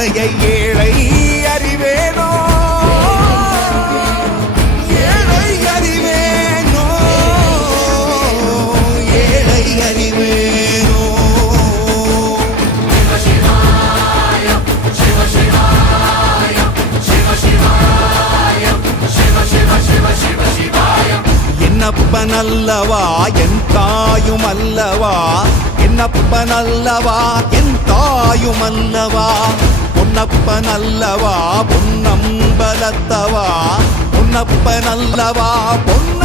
உன்னைய ஏழை அறிவேனோ? ஏழை அறிவேனோ? ஏழை அறிவேனோ? என்னப்பன் அல்லவா என் தாயும் அல்லவா? என்னப்பன் அல்லவா என் தாயும் அல்லவா? உன்னப்ப நல்லவா பொன்னம்பலத்தவா? உன்னப்ப நல்லவா பொன்